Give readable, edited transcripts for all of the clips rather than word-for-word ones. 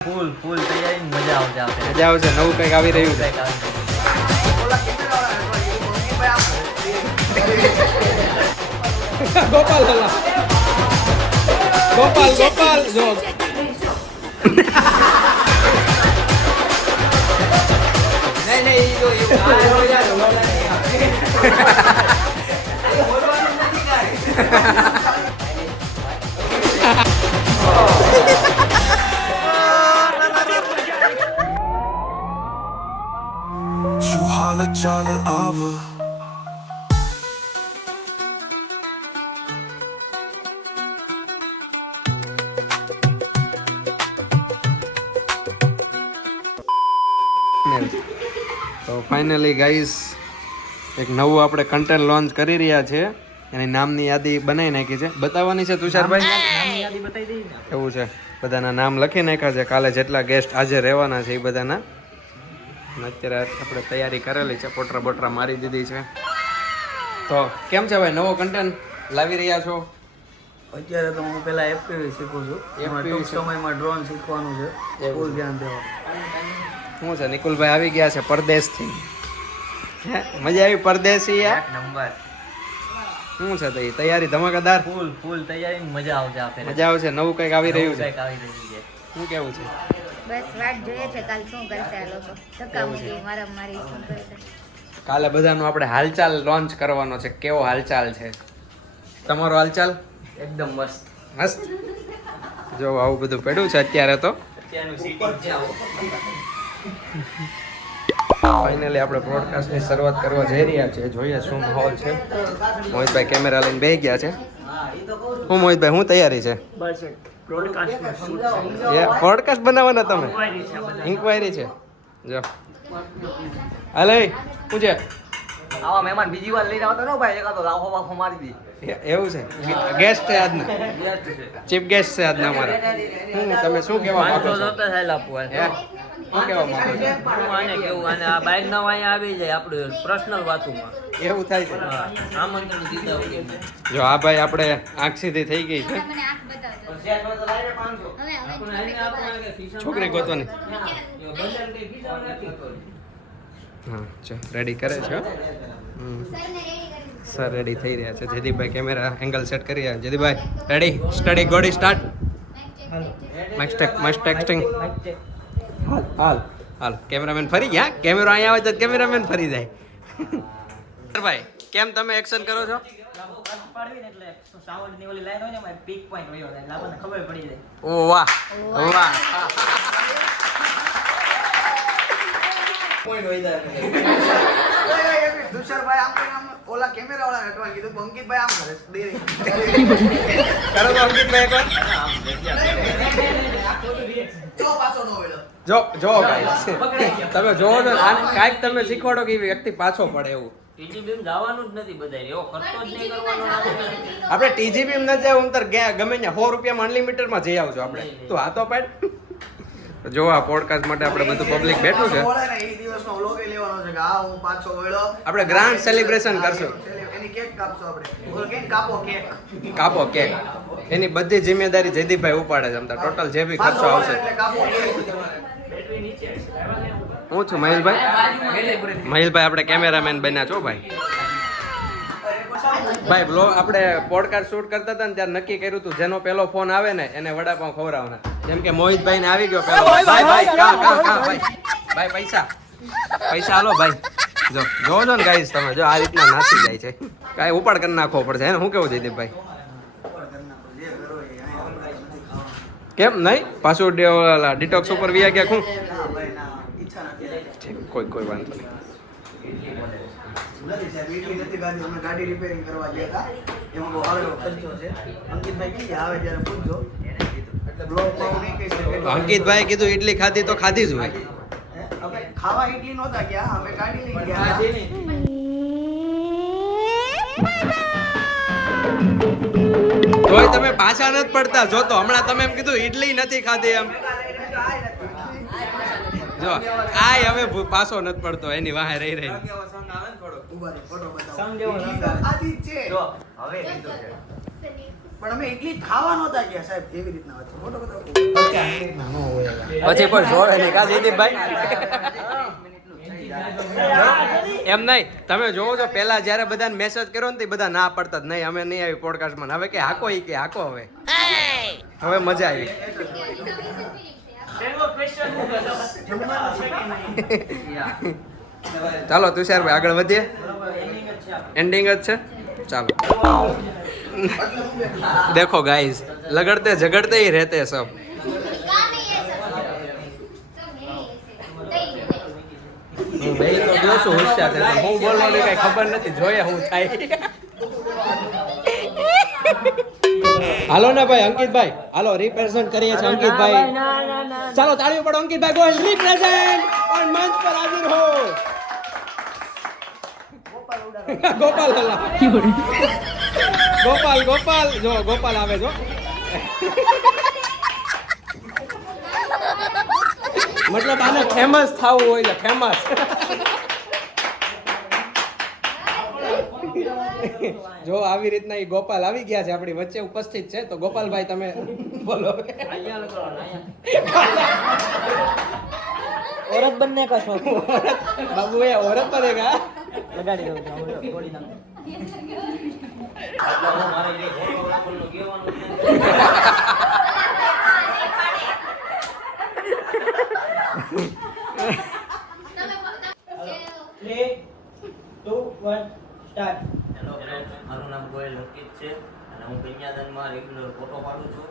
ફૂલ તૈયારી મજા આવશે મજા આવશે નવું કંઈક આવી રહ્યું છે ગોપાલ જો Channel Ava. તો ફાઇનલી ગાઈસ એક નવું આપણે કન્ટેન્ટ લોન્ચ કરી રહ્યા છે એની નામની યાદી બનાવી નાખી છે બતાવવાની છે તુષારભાઈ એવું છે બધાના નામ લખી નાખ્યા છે કાલે જેટલા ગેસ્ટ આજે રહેવાના છે એ બધાના અત્યારે આપણે તૈયારી કરેલી છે પોટરા મારી દીધી છે તો કેમ છે ભાઈ નવો કન્ટેન્ટ લાવી રહ્યા છો અત્યારે તો હું પેલા એફપીવી શીખું છું એમાં ટૂંક સમયમાં ડ્રોન શીખવાનું છે ફૂલ ધ્યાન દેવાનું શું છે નિકુલભાઈ આવી ગયા છે પરદેશથી મજા આવી પરદેશી એક નંબર શું છે તો તૈયારી ધમાકેદાર ફૂલ તૈયારી મજા આવશે મજા આવશે નવું કંઈક આવી રહ્યું છે શું કેવું છે બસ વાટ જોઈએ છે કાલ શું કરશે આ લોકો ધક્કા મૂકી મારી શું કરશે કાલે બધાનો આપણે હાલચાલ લોન્ચ કરવાનો છે કેવો હાલચાલ છે તમારો હાલચાલ એકદમ મસ્ત જો આવું બધું પડ્યું છે અત્યારે તો ફાઇનલી આપણે બ્રોડકાસ્ટની શરૂઆત કરવા જઈ રહ્યા છીએ જોઈએ શું માહોલ છે મોહિતભાઈ કેમેરા લઈને બેસી ગયા છે હું મોહિતભાઈ શું તૈયારી છે બસ પોડકાસ્ટ બનાવવાના તમે ઇન્ક્વાયરી છે જો હાલે શું છે આવા મહેમાન બીજી વાર લઈને આવતો ને ભાઈ એકાદો લાખો વાખો મારી દી એવું છે ગેસ્ટ છે આજના ચીફ ગેસ્ટ છે આજના અમારા તમે શું કહેવા માંગો છો શું કહેવા માંગો છો આને કેવું આને આ બાઇક ના અહીંયા આવી જાય આપણું પર્સનલ વાતોમાં એવું થાય છે આમંત્રણ દીધા વગર જો આ ભાઈ આપણે આંખ સીધી થઈ ગઈ છે મને આંખ બતાવજો હવે છોકરી ગોતવાની હા ચો રેડી કરે છે સર રેડી થઈ રહ્યા છે જયદીપભાઈ કેમેરા એંગલ સેટ કરી રહ્યા જયદીપભાઈ રેડી સ્ટડી ગોડી સ્ટાર્ટ મસ્ટ ટેક્સ્ટિંગ હાલ કેમેરામેન ફરી ગયા કેમેરો અહીંયા આવે તો કેમેરામેન ફરી જાય ભાઈ કેમ તમે એક્શન કરો છો ઓ વાહ વાહ તુષારભાઈ આમ ઓલા કેમેરા વાળા હટવા કીધું અંકિતભાઈ આમ કરે કરો તો અંકિતભાઈ એકવાર જો ગાઈસ તમે જોવો છો કાંઈક તમે શીખવાડો કે વ્યક્તિ પાછો પડે એવું ટીજીબીમ જવાનું જ નથી બધાય એવો ખર્ચો જ નહીં કરવાનો આપણે ટીજીબીમ ન જાય ઉંતર ગમે ત્યાં 100 રૂપિયામાં અનલિમિટેડ માં જઈ આવજો આપણે તો આ તો પાડ જો આ પોડકાસ્ટ માટે આપણે બધું પબ્લિક બેઠું છે એ દિવસનો વ્લોગ લેવાનો છે કે આ હું પાછો વળ્યો આપણે ગ્રાન્ડ સેલિબ્રેશન કરશું એની કેક કાપશું આપણે ઓલ કેક કાપો કેક એની બધી જિમ્મેદારી જયદીપભાઈ ઉપાડે છે આમ ટોટલ જે બી ખર્ચો આવશે એટલે કાપો હું છું મહિલભાઈ આપણે કેમેરામેન બન્યા છો ભાઈ આપણે પોડકાસ્ટ શૂટ કરતા હતા ને ત્યારે નક્કી કર્યું હતું જેનો પેલો ફોન આવે ને એને વડાપાઉં ખવડાવવાના જેમ કે મોહિતભાઈ ને આવી ગયો પેલો ભાઈ પૈસા હાલો ભાઈ જોવો છો ને ગાઈસ તમે જો આ રીતના નાસી જાય છે કાંઈ ઉપાડ કરી નાખવો પડશે એને શું કેવું જયદીપભાઈ કેમ નહીં પાછું ડિટોક્સ ઉપર વ્યા ગયા શું કોઈ વાંધો નહીં ગાડી રિપેરિંગ કરવા ગયા હતા એમાં બહુ આગળ ખર્ચો છે અંકિતભાઈ કી આવે જ્યારે પૂછજો એટલે બ્લોગમાં હું નહીં કહી શકું અંકિતભાઈ કીધું ઇડલી ખાધી તો ખાધી જ હોય અમે ખાવા ઇડલી નહોતા ગયા અમે ગાડી લઈ ગયા તોય તમે પાછા નથી પડતા જો તો હમણાં તમે એમ કીધું ઇડલી નથી ખાધી એમ જો આ હવે પાછો નથી પડતો એની વાહે રહી પણ અમે એટલી જ ખાવા નહોતા ગયા સાહેબ, એવી રીતના વાત છે. ફોટો બતાવો. પછી પણ જોડે નહીં કા જયદીપભાઈ? એમ નહીં, તમે જોવો છો પેલા જયારે બધાને મેસેજ કર્યો ને તે બધા ના પડતા જ નહીં, અમે નહીં આવી પોડકાસ્ટમાં. હવે કે હાકો ઈ કે હાકો, હવે મજા આવી. ચાલો તુષારભાઈ આગળ વધીએ. એન્ડિંગ જ છે, ચાલો. देखो गाइस, लगड़ते झगड़ते ही रहते हैं सब. ભાઈ તો જો શું હોશિયાર છે, હું બોલવાની કઈ ખબર નથી, જોઈએ હું થાય. હાલો ને ભાઈ અંકિતભાઈ, હાલો રિપ્રેઝન્ટ કરીએ છીએ અંકિતભાઈ. ચાલો તાળીઓ પાડો અંકિતભાઈ, ગોલ રિપ્રેઝન્ટ ઓન મંચ પર હાજર હો. ગોપાલ ગોપાલ ગોપાલ જો ગોપાલ આવે જો. મતલબ આને ફેમસ થવું હોય છે, ફેમસ. જો આવી રીતના એ ગોપાલ આવી ગયા છે, આપણી વચ્ચે ઉપસ્થિત છે. તો ગોપાલભાઈ તમે બોલો. औरत बनने का शौक बाबू ये औरत बनेगा. लगाड़ी दो थोड़ी ना હેલો ફ્રેન્ડ્સ, મારું નામ ગોયલ અંકિત છે અને હું કન્યાદાનમાં રેગ્યુલર ફોટો પાડું છું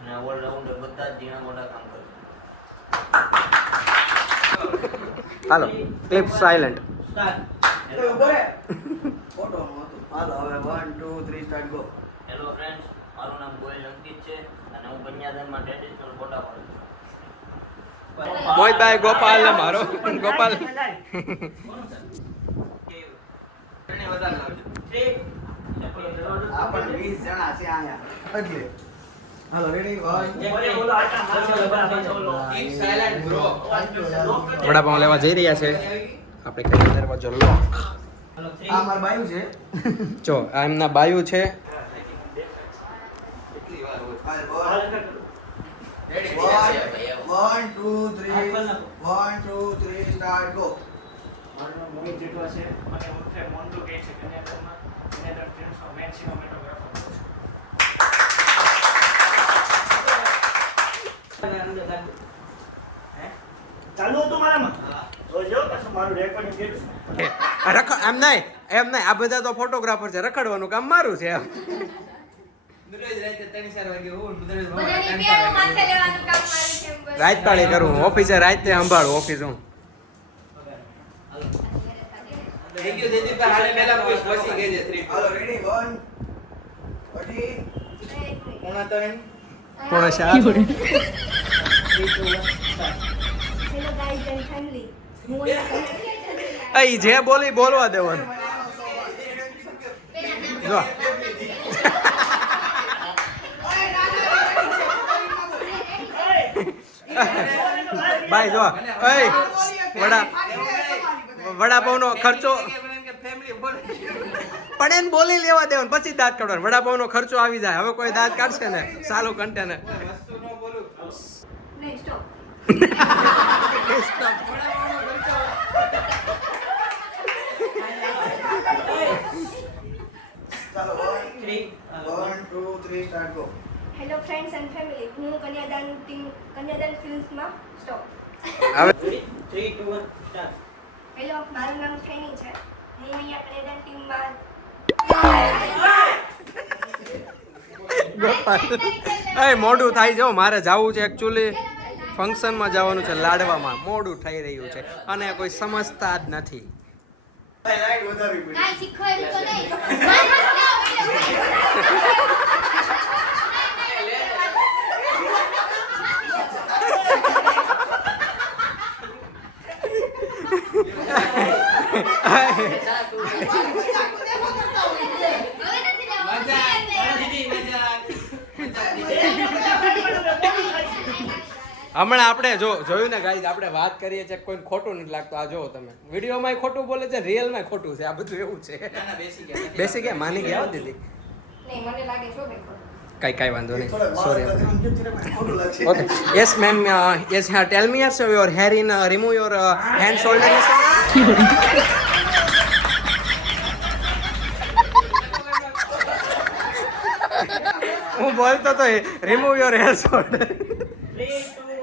અને ઓલરાઉન્ડર બધા જ ઝીણા મોટા કામ કરું છું. હાલો ક્લિપ સાયલેન્ટ. ફોટો હાલો હવે 1 2 3 સ્ટાર્ટ ગો. હેલો ફ્રેન્ડ્સ, મારું નામ ગોયલ અંકિત છે અને હું કન્યાદાનમાં ટ્રેડિશનલ ફોટા પાડું છું. મોહિતભાઈ ગોપાલ ને મારો ગોપાલ. આપણ 20 જણા છે આયા એટલે હાલો રેડી 1 વડાપાઉં લેવા જઈ રહ્યા છે આપણે. કઈ દરવાજો લોક. આ માર બાયુ છે. જો આ એમના બાયુ છે. Ready 1 2 3 start go. મારું નામ મોહિત જેઠવા છે, મને ઉર્ફે મોન્ટુ કહે છે. કન્યાદાનમાં કન્યાદાન ફિલ્મ્સનો મેન સિનેમેટોગ્રાફર છું. ચાલુ હતું મારામાં જો પાછું મારું રેકોર્ડિંગ કર્યું. રખડ એમ નહીં, આ બધા તો ફોટોગ્રાફર છે, રખડવાનું કામ મારું છે એમ. રાત પાળી કરું ઓફિસે, રાતે સંભાળું ઓફિસ હું. હાલો રેડી 1 કોણ છે આ? હેલો ગાઈઝ એન્ડ ફેમિલી, હું એ જે બોલી બોલવા દેવાનું. જો ભાઈ જો વડાપાઉં નો ખર્ચો પણ એને બોલી લેવા દેવાનું, પછી દાંત કાઢવાનું. વડાપાઉં નો ખર્ચો આવી જાય. હવે કોઈ દાંત કાઢશે ને સાલું કન્ટેનર. નહીં સ્ટોપ. ચાલો 1 2 3 start go. Hello friends and family, હું કન્યાદાન ફિલ્મ્સમાં સ્ટોપ. હવે 3 2 1 સ્ટાર્ટ. હેલો, મારું નામ ફેની છે, હું અહીંયા કન્યાદાન ટીમમાં એ મોડું થાય છે, મારે જવું છે એકચ્યુઅલી ફંક્શનમાં જવાનું છે, લાડવામાં. મોડું થઈ રહ્યું છે અને કોઈ સમજતા જ નથી. લાઈટ વધારવી પડી. કાઈ શીખવાડ્યું તો નહીં. હમણાં આપણે જોયું ને ગાઈઝ, આપણે વાત કરીએ છીએ કોઈને ખોટું નથી લાગતું. આ જો તમે વિડીયોમાં ખોટું બોલે છે, રિયલમાં ખોટું છે. આ બધું એવું છે. બેસી ગયા માની ગયા દીદી. નહીં, મને લાગે છો ભાઈ કાંઈ વાંધો નહીં થોડા વાળ સોરી કદાચ આમ જેમ તેમ ખોટું લાગશે. Okay. Yes, ma'am. Yes, tell me yes, your hair in remove your hand shoulder. હું બોલતો તો remove your hair shoulder. 3, 2,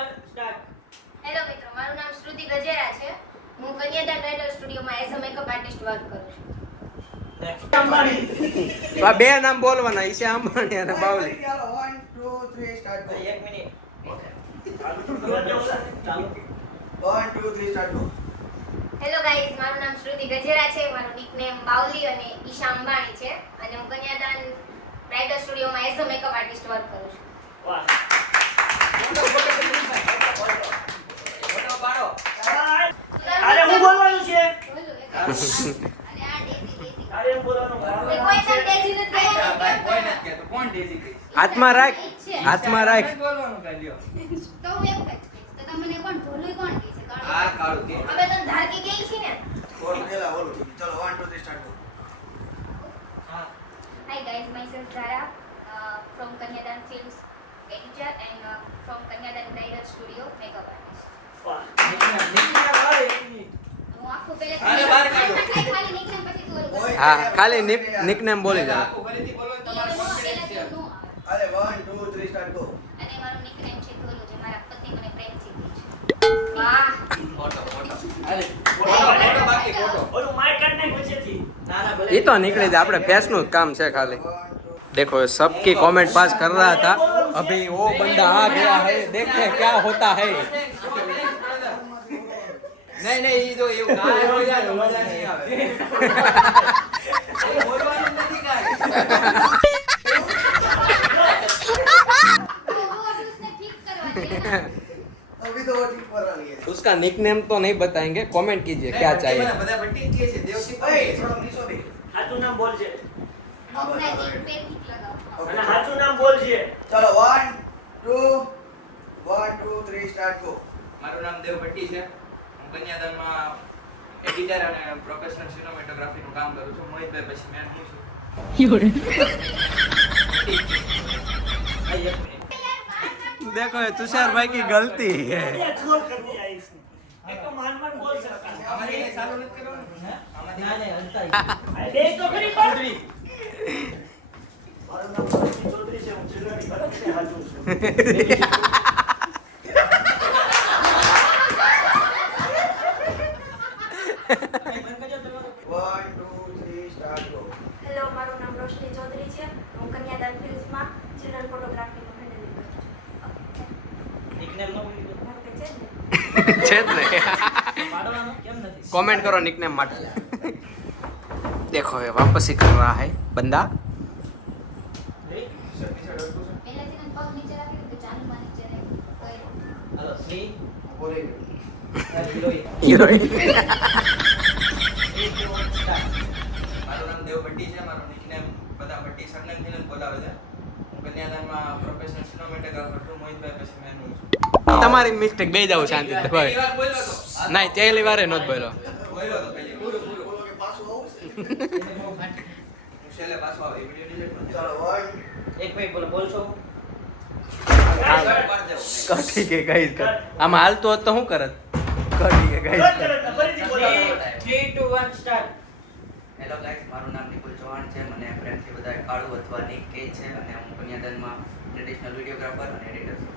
1 start. Hello મિત્રો, મારું નામ શ્રુતિ ગજેરા છે. હું કન્યાદાન બ્રાઇડલ સ્ટુડિયોમાં as a makeup artist work કરું છું. આ બે નામ બોલવાના ઈશા અંબાણી અને બાવલી. ચાલો 1 2 3 સ્ટાર્ટ કરો. 1 મિનિટ. 1 2 3 સ્ટાર્ટ કરો. હેલો ગાઈઝ, મારું નામ શ્રુતિ ગજેરા છે. મારું નિકનેમ બાવલી અને ઈશા અંબાણી છે અને હું કન્યાદાન બ્રાઇડલ સ્ટુડિયોમાં as a makeup artist work કરું છું. વાહ. અરે હું બોલવાનું છે બોલો એક અરે આ ડેઝી અરે એમ બોલવાનું કોઈ પણ ડેઝી નથી હાથમાં રાખ હાથમાં રાખ તો હું એક જ કહીશ. તો તમને કોણ ભોલું કોણ કહે છે? હવે તો ધારકી ગઈ છે ને. બોલો પેલા બોલો. ચાલો 1 2 3 સ્ટાર્ટ કરો. Hi guys, myself Zara from Kanyadan Films editor and from Kanyadan Bridal Studio makeup artist. હું આખું પહેલે ખાલી નિકનેમ પછી તું ઓલું બોલ. હા ખાલી નિકનેમ બોલી જા ઈ ઓલું પહેલા તું નો આવે. અરે 1 2 3 સ્ટાર્ટ કરો. અને મારું નિકનેમ છે ધોલું, જે મારા પતિ મને પ્રેમથી કહે છે. વાહ. ઓલું માર કાઢ નાખ વચ્ચેથી ये तो निकली थी अपने फेस नु काम से खाली देखो सबकी कमेंट पास कर रहा था अभी वो बंदा आ गया है देखते हैं क्या होता है नहीं नहीं ये तो ये गाय हो जाए तो मजा नहीं आवे ये बोलવાનું નથી કાઈ वो उसने ठीक करवा दिया ना. अभी तो वो ठीक कर रही है. उसका निकनेम तो नहीं बताएंगे कमेंट कीजिए क्या चाहिए ए थोड़ा नीचो दे. સાચું નામ બોલજે હમણાં એક પેન ઠીક લગાવો. અને સાચું નામ બોલજે ચાલો 1 2 3 સ્ટાર્ટ કરો. મારું નામ દેવ ભટ્ટી છે હું કન્યાદાનમાં એડિટર અને પ્રોફેશનલ સિનેમેટોગ્રાફીનું કામ કરું છું મોહિતભાઈ પછી મેં હું છું देखो ये तुषार भाई की गलती है એ ટ્રોલ કરતી આવીશ એક તો માન માન બોલ શકતા हमारे ये चालू मत करो બે તો ખરી પણ મારું નામ સતીશ ચૌધરી છે હું જિલ્લાની ભરત છે હાજર છું 1 2 3 સ્ટાર્ટ કરો. હેલો, મારું નામ રોશની ચૌધરી છે. હું કન્યાદાન ફિલ્મ્સમાં ચિલ્ડ્રન ફોટોગ્રાફીનું હેન્ડલિંગ કરું છું. નિકનેમ નો મારું છે જ ને. छेद नहीं પાડવાનું કેમ નથી कमेंट करो निकनेम माटे देखो ये वापस ही कर रहा है बंदा પહેલાથી પગ નીચે રાખી તો ચાલુમાં નીચે રાખી. હાલો 3 બોલે हीरोइन 2 1 સ્ટાર્ટ. મારું નામ દેવ ભટ્ટી છે મારું નિકનેમ બધા ભટ્ટી સરનેમથી જ બોલાવે છે હું કન્યાદાનમાં પ્રોફેશનલ સિનેમેટોગ્રાફર છું મોહિતભાઈ પછી મેં છું તમારી મિસ્ટેક બે જાવ શાંતિ ભાઈ નહીં પહેલી વારે નહોત બોલ્યો બોલ્યો તો પહેલી બોલો કે પાછું આવું છે. હું છેલ્લે પાછો આવે વિડિયો ડિલીટ કરી ચાલો 1 એક ભાઈ બોલો બોલશો કઠી કે ગાઈસ કર આમાં હાલતો હોત તો શું કરત કઠી કે ગાઈસ ફરીથી બોલો 3 2 1 સ્ટાર્ટ. હેલો ગાઈસ મારું નામ નિકુલ ચૌહાણ છે મને ફ્રેન્ડથી બધા કાળુ અથવા નિક કહે છે અને હું કન્યાદાનમાં ટ્રેડિશનલ વિડીયોગ્રાફર અને એડિટર છું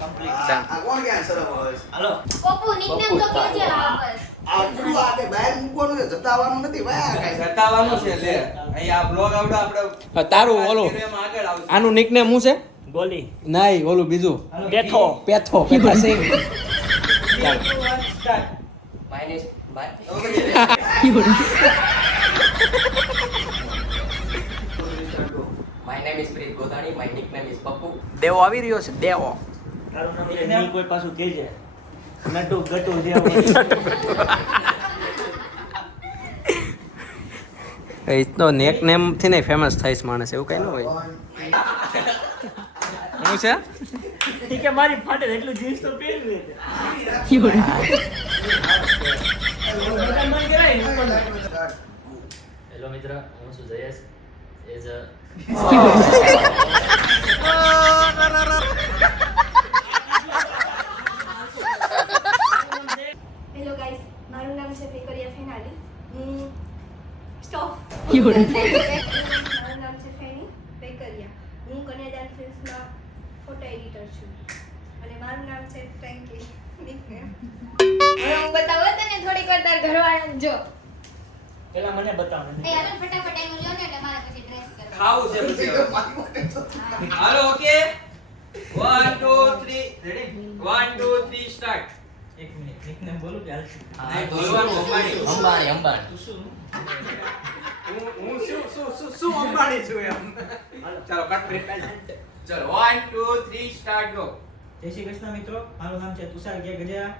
કમ્પ્લીટ આ કોણ કે આન્સર આવે છે? હાલો પપ્પુ નિકનેમ તો કેજે વાપસ. આ શું આ કે બહાર મૂકવાનું છે જતાવાનું નથી ભાઈ આ કાંઈ. જતાવાનું છે લે અહીં આ બ્લોગ આવડે આપણે તારું ઓલું આગળ આવશે આનું નિકનેમ શું છે ગોલી નહીં ઓલું બીજું બેઠો પેથો પેથા સિંહ 3 2 1 start. Minus my name is Preet Godhani my નિકનેમ is Pappu દેવો આવી રહ્યો છે દેવો તારું નામ લે ની કોઈ પાછું કહેજે નટુ ગટુ દેવ ઇતનો નેકનેમ થી નહીં ફેમસ થાય છે માણસ એવું કઈ ન હોય શું છે ઠીક છે મારી ફાટે એટલું જીન્સ તો પહેરી લે હેલો મિત્ર હું છું Jayesh as a hello guys, મારું નામ છે ફેકરિયા ફેનાલી. મારું નામ છે ફેની ફેકરિયા. હું કન્યાદાન ફિલ્મ્સમાં ફોટો એડિટર છું અને મારું નામ છે ફ્રેન્કી નિકનેમ. હવે હું બતાવો તને થોડીક વાર તાર ઘરવાળાને જો. પેલા મને બતાવો એ હવે ફટાફટ એનું લ્યો ને એટલે મારે પછી ડ્રેસ કરવા. ખાવું છે પછી હવે. Hello okay 1 2 3 ready 1 2 3 start. એક મિનિટ નિકનેમ બોલું કે હાલશે? નહીં બોલવાનું અંબાણી. તું શું? હું શું અંબાણી છું એમ. ચાલો કટ કરી. ચાલો 1 2 3 સ્ટાર્ટ ગો. જય શ્રી કૃષ્ણ મિત્રો, મારું નામ છે તુષાર કે ગજેરા.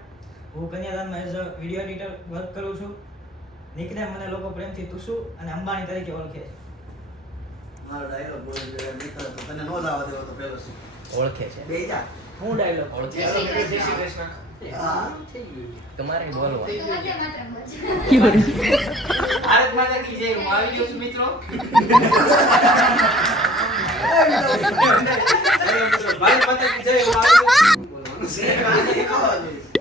હું કન્યાદાનમાં as a video editor work કરું છું. નિકનેમ મને લોકો પ્રેમથી તુસુ અને અંબાણી તરીકે ઓળખે છે. મારો ડાયલોગ બોલી ગયો મિત્ર તો તને નો લાવવા દેવો તો પેલો શું ઓળખે છે. બે જા હું ડાયલોગ ઓળખે જય શ્રી છે. કૃષ્ણ. હા તમારે બોલવાનું. તો વંદે માતરમ બોલ. ભારત માતા કી જય. હું આવી ગયો છું મિત્રો. ભારત માતા કી જય. હું આવી ગયો છું. બોલવાનું છે.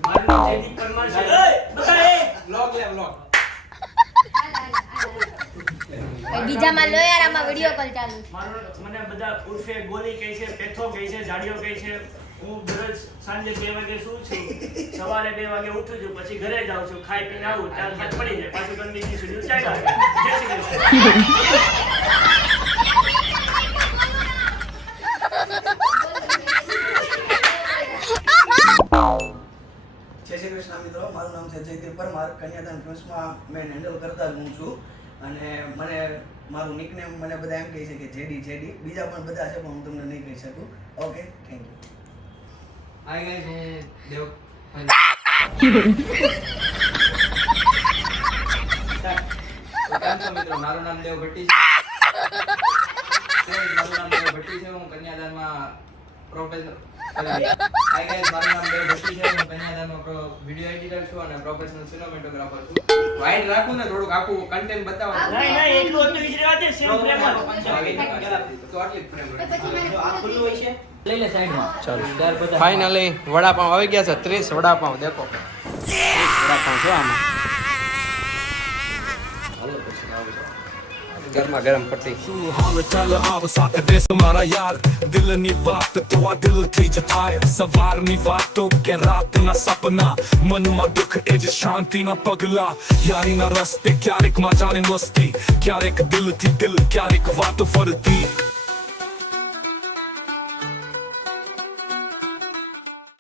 મારું નામ જયદીપ પરમાર છે. બતા એ બ્લોગ લે બ્લોગ. બીજામાં લોયારામાં વિડિયો કોલ ચાલુ છે. મને બધા ઉર્ફે ગોલી કહે છે, પેથો કહે છે, જાડિયો કહે છે. હું દરરોજ સાંજે 2 વાગે સૂઉં છું, સવારે 2 વાગે ઉઠું છું, પછી ઘરે જાઉં છું, ખાઈ પીને આવું, 4 5 પડી જાય, પાછું કન્ટિન્યુ શેડ્યુલ ચાલ્યા કરે. જય શ્રી કૃષ્ણ. જય શ્રી કૃષ્ણ મિત્રો, મારું નામ છે જયદીપ પરમાર. કન્યાદાન ફિલ્મ્સમાં મેં હેન્ડલ કરતા જ હું છું અને મને મારું નિકનેમ મને બધા એમ કહે છે કે જેડી. બીજા પણ બધા છે પણ હું તમને નહીં કહી શકું. Okay, thank you. Hi guys, હું દેવ. કેમ છો મિત્રો? મારું નામ દેવ ભટ્ટી છે. મારું નામ દેવ ભટ્ટી છે. હું કન્યાદાનમાં પ્રોફેશનલ. હાય ગાઈસ, મારું નામ દેવ ભટ્ટી છે. હું કન્યાદાનમાં વિડિયો એડિટર છું અને પ્રોફેશનલ સિનેમેટોગ્રાફર છું. વાઇડ રાખું ને થોડુંક આખું કન્ટેન્ટ બતાવવા. નહીં એટલું હતું ઈ જ રહેવા દે, સેમ ફ્રેમ માં. તો આટલી જ frame તો રાખી. પછી મને આ ખુલ્લું હોય છે, લઈ લે સાઈડમાં. ફાઇનલી વડાપાવ આવી ગયા છે. 30 વડાપાવ દેખો. 30 વડાપાવ છે આમાં. ગરમા ગરમ પટ્ટી. હાલ ચાલ આવ સાથે દેશ મારા યાર દિલની વાત તો આ દિલ થઈ જતાય સવારની વાતો કે રાતના સપના મનમાં દુઃખ એ જ શાંતિના પગલા યારીના રસ્તે ક્યારેક માં જાણે મસ્તી ક્યારેક દિલથી દિલ ક્યારેક વાતો ફરતી